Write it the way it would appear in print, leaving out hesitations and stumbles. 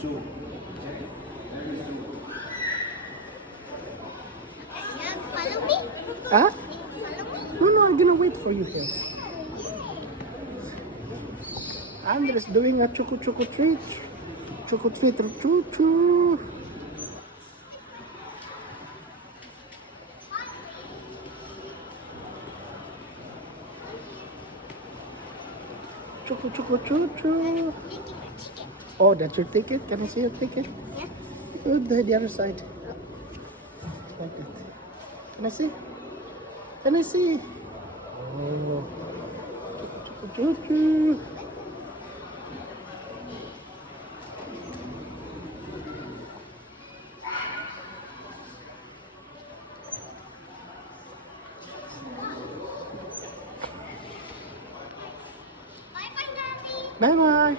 soon. Very soon. You follow me? Huh? You follow me? No, no, I'm gonna wait for you here. Andres doing a choco choco treat. Choco treat, choo choo. Choco choco choo choo. Making a ticket. Oh, that's your ticket? Can I see your ticket? Yeah. Good, the other side. Like that. Can I see? Can I see? Oh. Choco choo choo. Bye bye, Daddy. Bye bye.